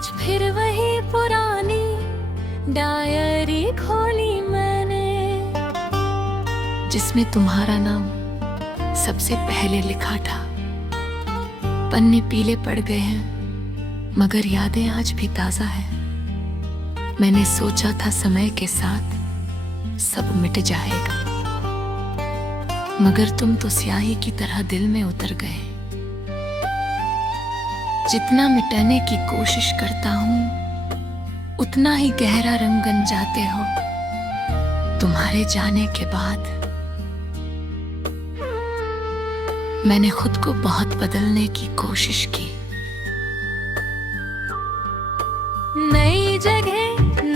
आज फिर वही पुरानी डायरी खोली मैंने, जिसमें तुम्हारा नाम सबसे पहले लिखा था। पन्ने पीले पड़ गए हैं मगर यादें आज भी ताजा है। मैंने सोचा था समय के साथ सब मिट जाएगा, मगर तुम तो स्याही की तरह दिल में उतर गए। जितना मिटाने की कोशिश करता हूं उतना ही गहरा रंग बन जाते हो। तुम्हारे जाने के बाद मैंने खुद को बहुत बदलने की कोशिश की। नई जगह,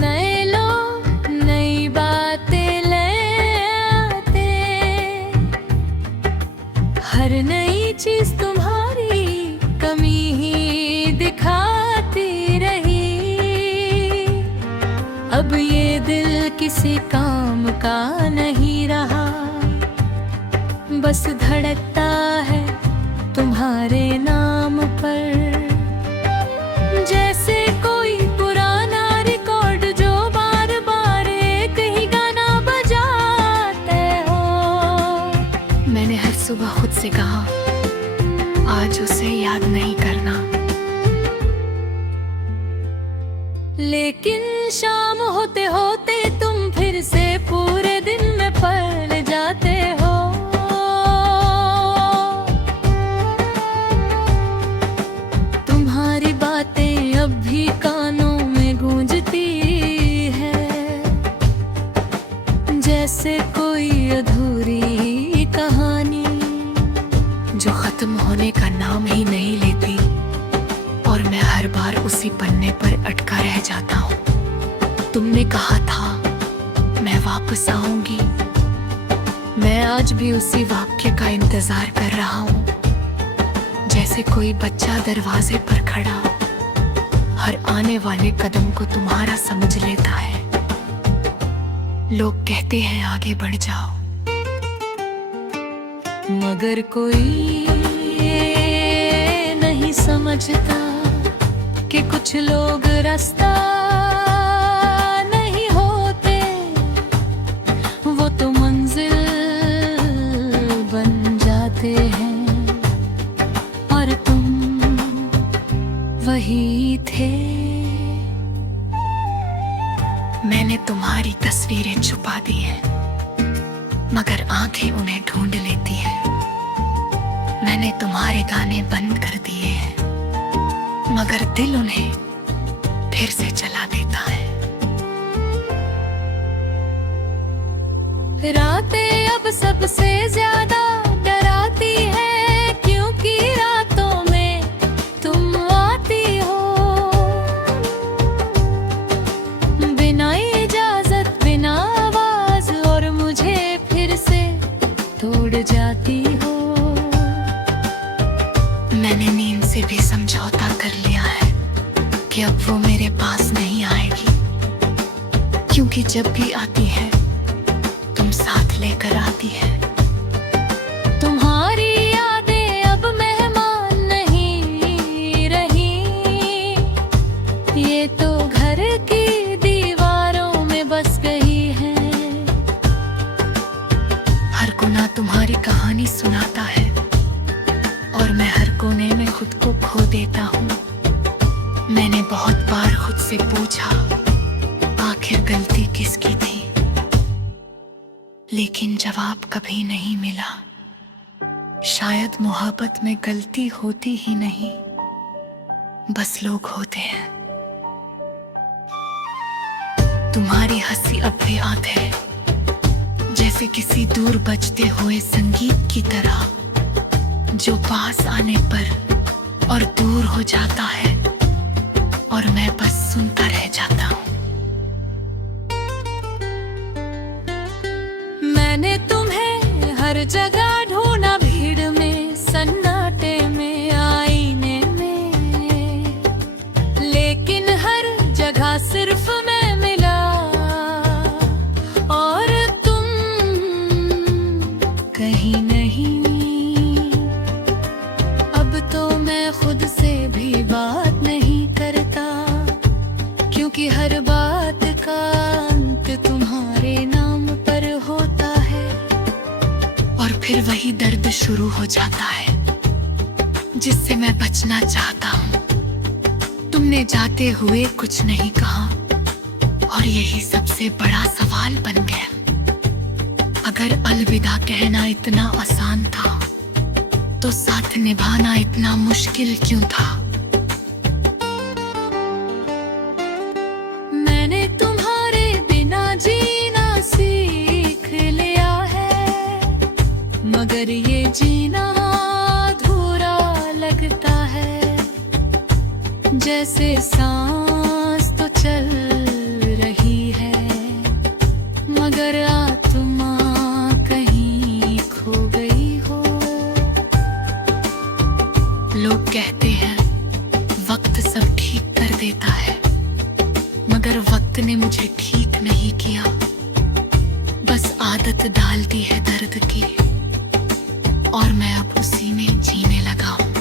नए लोग, नई बातें ले आते, हर नई चीज तुम्हारी कमी ही दिखाती रही। अब ये दिल किसी काम का नहीं रहा, बस धड़कता है तुम्हारे नाम पर। जैसे कोई पुराना रिकॉर्ड जो बार बार एक ही गाना बजाते हो। मैंने हर सुबह खुद से कहा आज उसे याद नहीं करना, लेकिन शाम होते होते तुम फिर से पूरे दिन में पल जाते हो। तुम्हारी बातें अब भी कानों में गूंजती है, जैसे कोई अधूरी कहानी जो खत्म होने का नाम ही नहीं लेती, और मैं हर बार उसी पन्ने पर अटका रह जाता हूँ। तुमने कहा था मैं वापस आऊंगी, मैं आज भी उसी वाक्य का इंतजार कर रहा हूँ। जैसे कोई बच्चा दरवाजे पर खड़ा हर आने वाले कदम को तुम्हारा समझ लेता है। लोग कहते हैं आगे बढ़ जाओ, मगर कोई नहीं समझता कि कुछ लोग रास्ता नहीं होते, वो तो मंजिल बन जाते हैं, और तुम वही थे। मैंने तुम्हारी तस्वीरें छुपा दी हैं, मगर आंखें उन्हें ढूंढ लेती हैं। मैंने तुम्हारे गाने बंद कर दिए हैं, मगर दिल उन्हें फिर से चला देता है। रातें अब सबसे ज्यादा डराती है, क्योंकि रातों में तुम आती हो बिना इजाजत, बिना आवाज, और मुझे फिर से तोड़ जाती हो। मैंने नींद से भी समझौता कर लिया है कि अब वो मेरे पास नहीं आएगी, क्योंकि जब भी आती है तुम साथ लेकर आती है। तुम्हारी यादें अब मेहमान नहीं रही, ये तो घर की दीवारों में बस गई है। हर कोना तुम्हारी कहानी सुनाता है, और मैं हर कोने में खुद को खो देता हूँ। मैंने बहुत बार खुद से पूछा आखिर गलती किसकी थी, लेकिन जवाब कभी नहीं मिला। शायद मोहब्बत में गलती होती ही नहीं, बस लोग होते हैं। तुम्हारी हंसी अब भी याद है, जैसे किसी दूर बजते हुए संगीत की तरह, जो पास आने पर और दूर हो जाता है, और मैं बस सुनता रह जाता हूँ। मैंने तुम्हें हर जगह ढूंढा, भीड़ में, सन्नाटे में, आईने में, लेकिन हर जगह सिर्फ मैं मिला, और तुम कहीं नहीं। अब तो मैं खुद से भी बात नहीं करता, ही दर्द शुरू हो जाता है जिससे मैं बचना चाहता हूँ। तुमने जाते हुए कुछ नहीं कहा और यही सबसे बड़ा सवाल बन गया। अगर अलविदा कहना इतना आसान था तो साथ निभाना इतना मुश्किल क्यों था? मैंने तुम्हारे बिना जीना सीख लिया है, मगर ये जीना अधूरा लगता है। जैसे सांस तो चल रही है मगर आत्मा कहीं खो गई हो। लोग कहते हैं वक्त सब ठीक कर देता है, मगर वक्त ने मुझे ठीक नहीं किया। बस आदत डाल दी है दर्द की और मैं अब उसी में जीने लगा हूँ।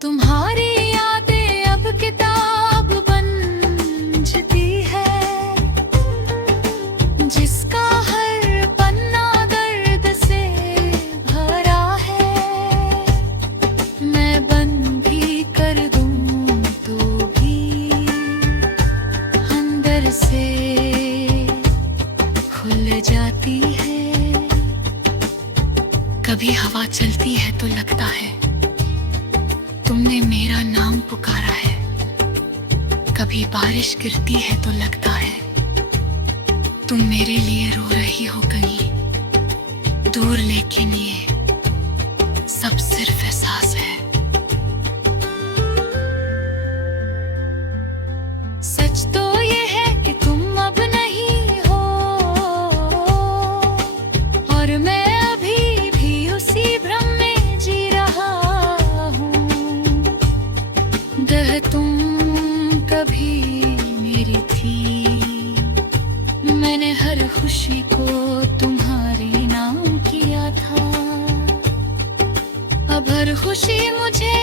तुम्हारी यादें अब किताब बनती है जिसका हर पन्ना दर्द से भरा है। मैं बंद भी कर दूं तो भी अंदर से खुल जाती है। कभी हवा चलती है तो लगता है तुमने मेरा नाम पुकारा है। कभी बारिश गिरती है तो लगता है तुम मेरे लिए रो रही हो कहीं दूर, लेकिन ये सब सिर्फ एहसास है। सच तो ये है कि तुम अब नहीं हो और मैं अभी भी उसी भ्रम में जी रहा हूँ। दह तुम कभी मेरी थी, मैंने हर खुशी को तुम्हारे नाम किया था। अब हर खुशी मुझे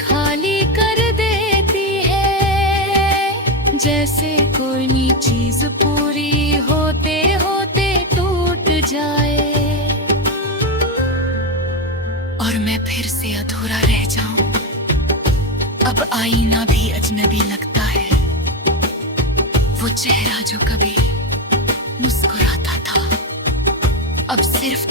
खाली कर देती है, जैसे कोई चीज पूरी होते होते टूट जाए और मैं फिर से अधूरा रह जाऊं। अब आईना भी अजनबी लगता है, वो चेहरा जो कभी मुस्कुराता था अब सिर्फ